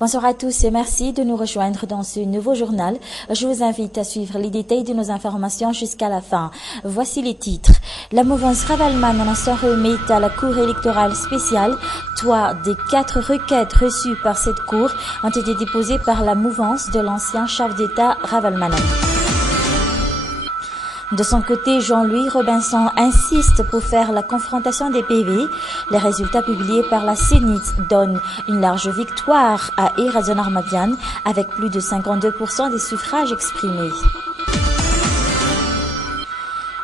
Bonsoir à tous et merci de nous rejoindre dans ce nouveau journal. Je vous invite à suivre les détails de nos informations jusqu'à la fin. Voici les titres. La mouvance Ravalman en s'en remet à la Cour électorale spéciale. 3 des 4 requêtes reçues par cette Cour ont été déposées par la mouvance de l'ancien chef d'État Ravalman. De son côté, Jean-Louis Robinson insiste pour faire la confrontation des PV. Les résultats publiés par la Sénit donnent une large victoire à Erason Armapian avec plus de 52% des suffrages exprimés.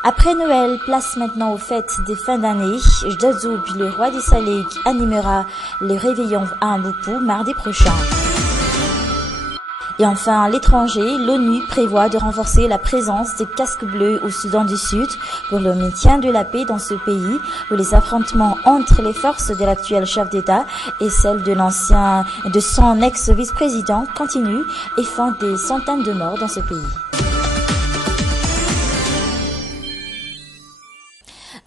Après Noël, place maintenant aux fêtes des fins d'année. Jdazoub, le roi des Salèques, animera les réveillons à Mbupou mardi prochain. Et enfin, à l'étranger, l'ONU prévoit de renforcer la présence des casques bleus au Soudan du Sud pour le maintien de la paix dans ce pays où les affrontements entre les forces de l'actuel chef d'État et celles de son ex-vice-président continuent et font des centaines de morts dans ce pays.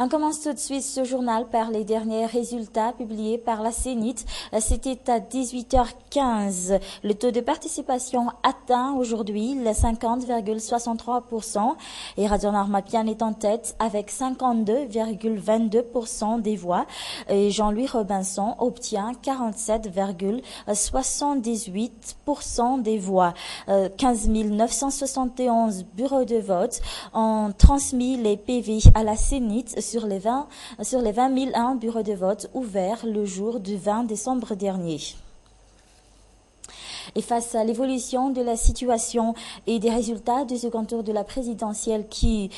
On commence tout de suite ce journal par les derniers résultats publiés par la Sénit. C'était à 18h15. Le taux de participation atteint aujourd'hui les 50,63%. Et Erason Armapian est en tête avec 52,22% des voix. Et Jean-Louis Robinson obtient 47,78% des voix. 15 971 bureaux de vote ont transmis les PV à la Sénit sur les 20 001 bureaux de vote ouverts le jour du 20 décembre dernier. Et face à l'évolution de la situation et des résultats du second tour de la présidentielle qui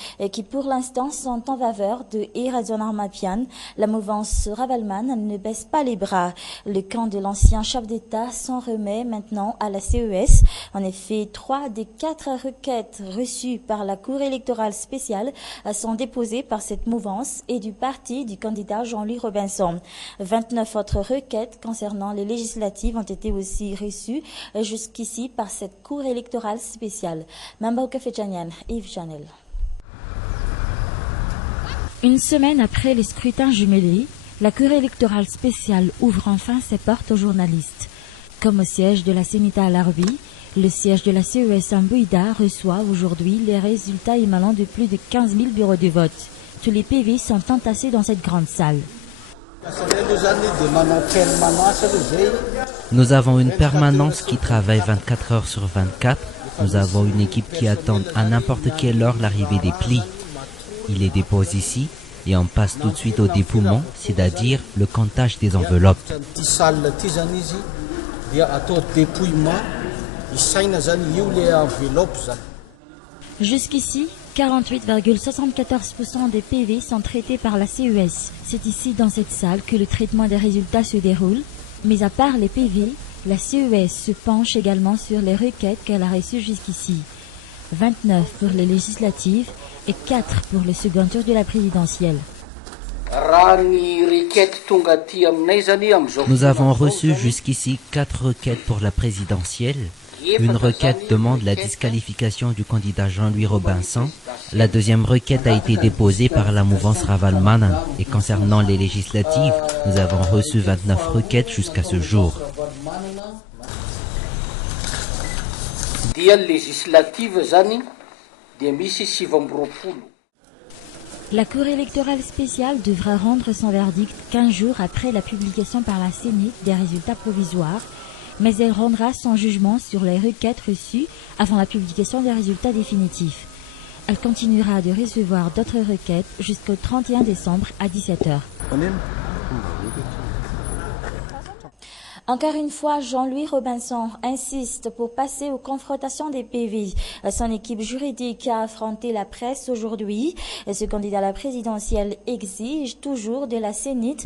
pour l'instant sont en faveur de Erason Armapian, la mouvance Ravalman ne baisse pas les bras. Le camp de l'ancien chef d'État s'en remet maintenant à la CES. En effet, 3 des 4 requêtes reçues par la Cour électorale spéciale sont déposées par cette mouvance et du parti du candidat Jean-Louis Robinson. 29 autres requêtes concernant les législatives ont été aussi reçues jusqu'ici par cette Cour électorale spéciale. Mamba Okafejanian, Yves Chanel. Une semaine après les scrutins jumelés, la Cour électorale spéciale ouvre enfin ses portes aux journalistes. Comme au siège de la Sénita à Larbi, le siège de la CES en Bouïda reçoit aujourd'hui les résultats émanant de plus de 15 000 bureaux de vote. Tous les PV sont entassés dans cette grande salle. Nous avons une permanence qui travaille 24 heures sur 24. Nous avons une équipe qui attend à n'importe quelle heure l'arrivée des plis. Il les dépose ici et on passe tout de suite au dépouillement, c'est-à-dire le comptage des enveloppes. Jusqu'ici, 48,74% des PV sont traités par la CES. C'est ici, dans cette salle, que le traitement des résultats se déroule. Mais à part les PV, la CES se penche également sur les requêtes qu'elle a reçues jusqu'ici. 29 pour les législatives et 4 pour le second tour de la présidentielle. Nous avons reçu jusqu'ici 4 requêtes pour la présidentielle. Une requête demande la disqualification du candidat Jean-Louis Robinson. La deuxième requête a été déposée par la mouvance Ravalman. Et concernant les législatives, nous avons reçu 29 requêtes jusqu'à ce jour. La Cour électorale spéciale devra rendre son verdict 15 jours après la publication par la Sénit des résultats provisoires, mais elle rendra son jugement sur les requêtes reçues avant la publication des résultats définitifs. Elle continuera de recevoir d'autres requêtes jusqu'au 31 décembre à 17h. Encore une fois, Jean-Louis Robinson insiste pour passer aux confrontations des PV. Son équipe juridique a affronté la presse aujourd'hui. Ce candidat à la présidentielle exige toujours de la Sénit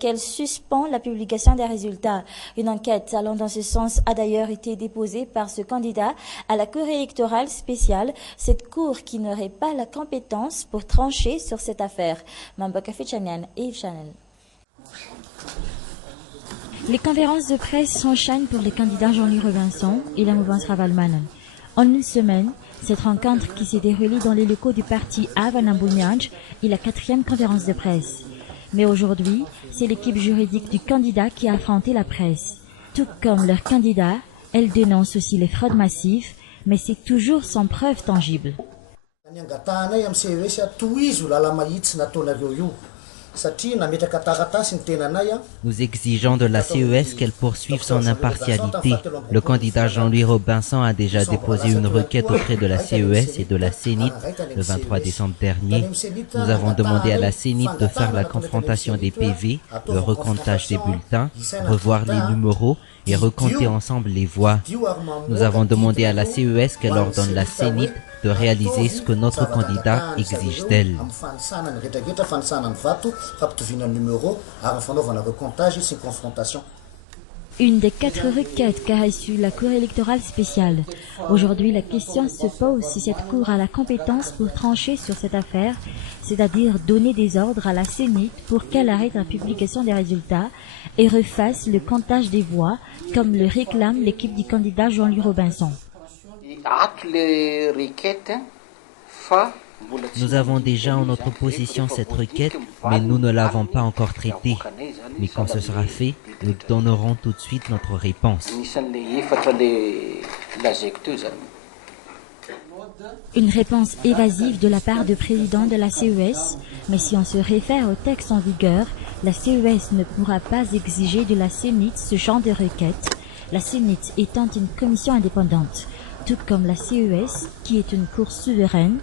qu'elle suspend la publication des résultats. Une enquête allant dans ce sens a d'ailleurs été déposée par ce candidat à la Cour électorale spéciale, cette cour qui n'aurait pas la compétence pour trancher sur cette affaire. Mamba Kafechanian et Yves Chanel. Les conférences de presse s'enchaînent pour les candidats Jean-Louis Robinson et la mouvance Ravalman. En une semaine, cette rencontre qui s'est déroulée dans les locaux du parti Avanambougnanj est la 4e conférence de presse. Mais aujourd'hui, c'est l'équipe juridique du candidat qui a affronté la presse. Tout comme leurs candidats, elles dénoncent aussi les fraudes massives, mais c'est toujours sans preuve tangible. Nous exigeons de la CES qu'elle poursuive son impartialité. Le candidat Jean-Louis Robinson a déjà déposé une requête auprès de la CES et de la CENIT le 23 décembre dernier. Nous avons demandé à la CENIT de faire la confrontation des PV, le recomptage des bulletins, revoir les numéros et recompter ensemble les voix. Nous avons demandé à la CES qu'elle ordonne la CENIT de réaliser ce que notre candidat exige d'elle. Une des 4 requêtes qu'a reçue la Cour électorale spéciale. Aujourd'hui, la question se pose si cette Cour a la compétence pour trancher sur cette affaire, c'est-à-dire donner des ordres à la CENIT pour qu'elle arrête la publication des résultats et refasse le comptage des voix, comme le réclame l'équipe du candidat Jean-Louis Robinson. Nous avons déjà en notre possession cette requête, mais nous ne l'avons pas encore traitée. Mais quand ce sera fait, nous donnerons tout de suite notre réponse. Une réponse évasive de la part du président de la CES, mais si on se réfère au texte en vigueur, la CES ne pourra pas exiger de la CENIT ce genre de requête, la CENIT étant une commission indépendante. Tout comme la CES, qui est une cour souveraine,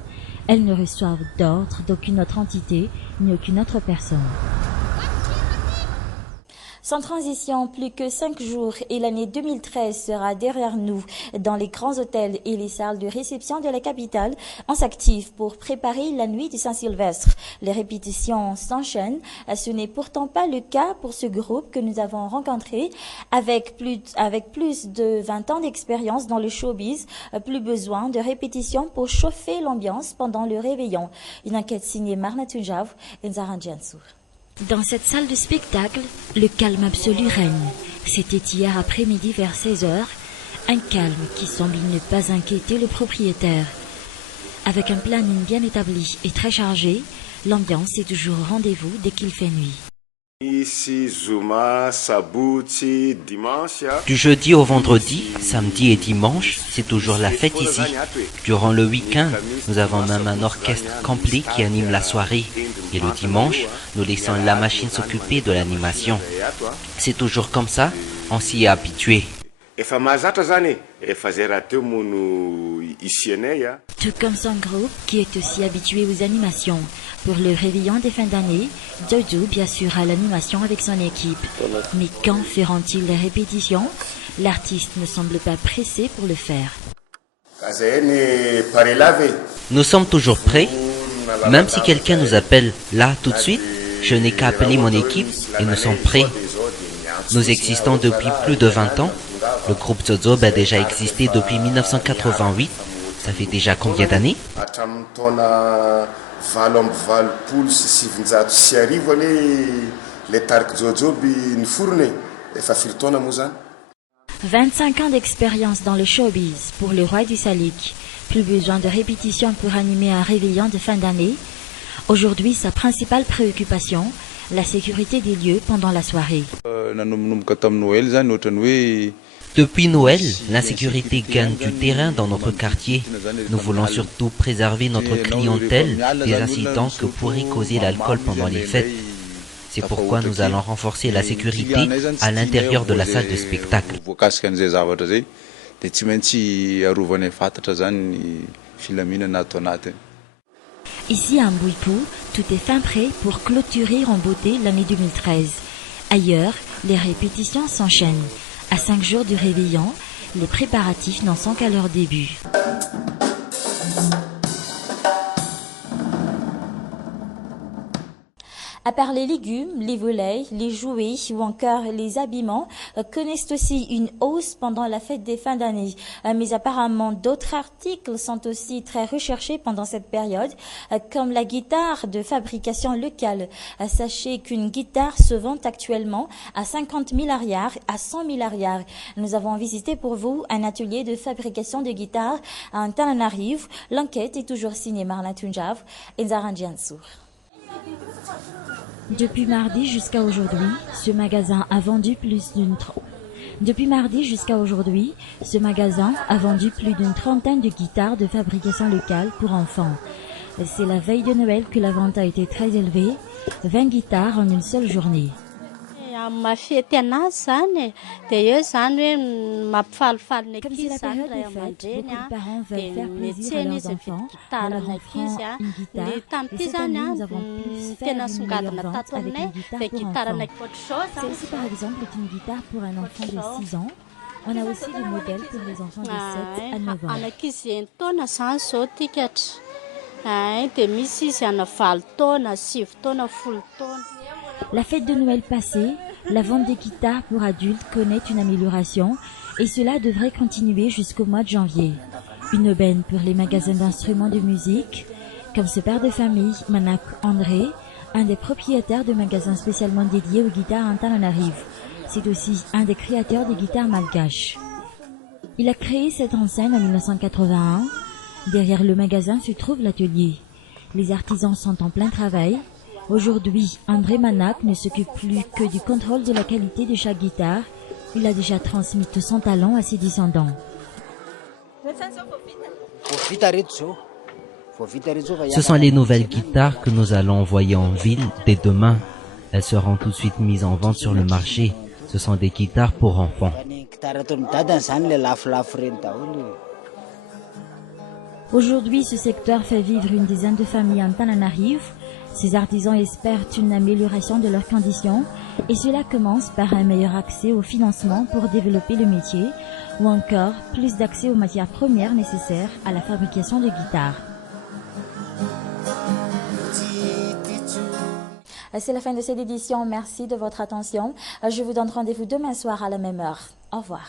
elles ne reçoivent d'ordre d'aucune autre entité ni aucune autre personne. Sans transition, plus que 5 jours et l'année 2013 sera derrière nous. Dans les grands hôtels et les salles de réception de la capitale, on s'active pour préparer la nuit du Saint-Sylvestre. Les répétitions s'enchaînent. Ce n'est pourtant pas le cas pour ce groupe que nous avons rencontré avec plus de 20 ans d'expérience dans le showbiz. Plus besoin de répétitions pour chauffer l'ambiance pendant le réveillon. Une enquête signée Marna Tunjav et Nzaran Djansour. Dans cette salle de spectacle, le calme absolu règne. C'était hier après-midi vers 16h, un calme qui semble ne pas inquiéter le propriétaire. Avec un planning bien établi et très chargé, l'ambiance est toujours au rendez-vous dès qu'il fait nuit. Du jeudi au vendredi, samedi et dimanche, c'est toujours la fête ici. Durant le week-end, nous avons même un orchestre complet qui anime la soirée. Et le dimanche, nous laissons la machine s'occuper de l'animation. C'est toujours comme ça, on s'y est habitué. Tout comme son groupe qui est aussi habitué aux animations. Pour le réveillon des fins d'année, Dodo bien sûr a l'animation avec son équipe. Mais quand feront-ils les répétitions? L'artiste ne semble pas pressé pour le faire. Nous sommes toujours prêts. Même si quelqu'un nous appelle là tout de suite, je n'ai qu'à appeler mon équipe et nous sommes prêts. Nous existons depuis plus de 20 ans. Le groupe Zozob a déjà existé depuis 1988. Ça fait déjà combien d'années? 25 ans d'expérience dans le showbiz pour le roi du Salik. Plus besoin de répétition pour animer un réveillon de fin d'année. Aujourd'hui, sa principale préoccupation, la sécurité des lieux pendant la soirée. Depuis Noël, l'insécurité gagne du terrain dans notre quartier. Nous voulons surtout préserver notre clientèle des incidents que pourrait causer l'alcool pendant les fêtes. C'est pourquoi nous allons renforcer la sécurité à l'intérieur de la salle de spectacle. Ici à Mbouipou, tout est fin prêt pour clôturer en beauté l'année 2013. Ailleurs, les répétitions s'enchaînent. À 5 jours du réveillon, les préparatifs n'en sont qu'à leur début. À part les légumes, les volailles, les jouets ou encore les habillements connaissent aussi une hausse pendant la fête des fins d'année. Mais apparemment, d'autres articles sont aussi très recherchés pendant cette période, comme la guitare de fabrication locale. Sachez qu'une guitare se vend actuellement à 50 000 arrières, à 100 000 arrières. Nous avons visité pour vous un atelier de fabrication de guitares à Antananarivo. L'enquête est toujours signée Marna Tunjav et Nzaran Djansour. Depuis mardi jusqu'à aujourd'hui, ce magasin a vendu plus Depuis mardi jusqu'à aujourd'hui, ce magasin a vendu plus d'une trentaine de guitares de fabrication locale pour enfants. C'est la veille de Noël que la vente a été très élevée, 20 guitares en une seule journée. Comme c'est la période des fêtes, beaucoup de parents veulent faire plaisir à leurs enfants en leur offrant une guitare. Et cette année, nous avons pu faire une meilleure vente avec une guitare pour enfants. Celle-ci, par exemple, est une guitare pour un enfant de 6 ans. On a aussi des modèles pour les enfants de 7 à 9 ans. La fête de Noël passée, la vente des guitares pour adultes connaît une amélioration et cela devrait continuer jusqu'au mois de janvier. Une aubaine pour les magasins d'instruments de musique, comme ce père de famille, Manak André, un des propriétaires de magasins spécialement dédiés aux guitares Antananarive. C'est aussi un des créateurs des guitares malgaches. Il a créé cette enseigne en 1981. Derrière le magasin se trouve l'atelier. Les artisans sont en plein travail. Aujourd'hui, André Manak ne s'occupe plus que du contrôle de la qualité de chaque guitare. Il a déjà transmis tout son talent à ses descendants. Ce sont les nouvelles guitares que nous allons envoyer en ville dès demain. Elles seront tout de suite mises en vente sur le marché. Ce sont des guitares pour enfants. Aujourd'hui, ce secteur fait vivre une dizaine de familles en Antananarive. Ces artisans espèrent une amélioration de leurs conditions et cela commence par un meilleur accès au financement pour développer le métier ou encore plus d'accès aux matières premières nécessaires à la fabrication de guitares. C'est la fin de cette édition. Merci de votre attention. Je vous donne rendez-vous demain soir à la même heure. Au revoir.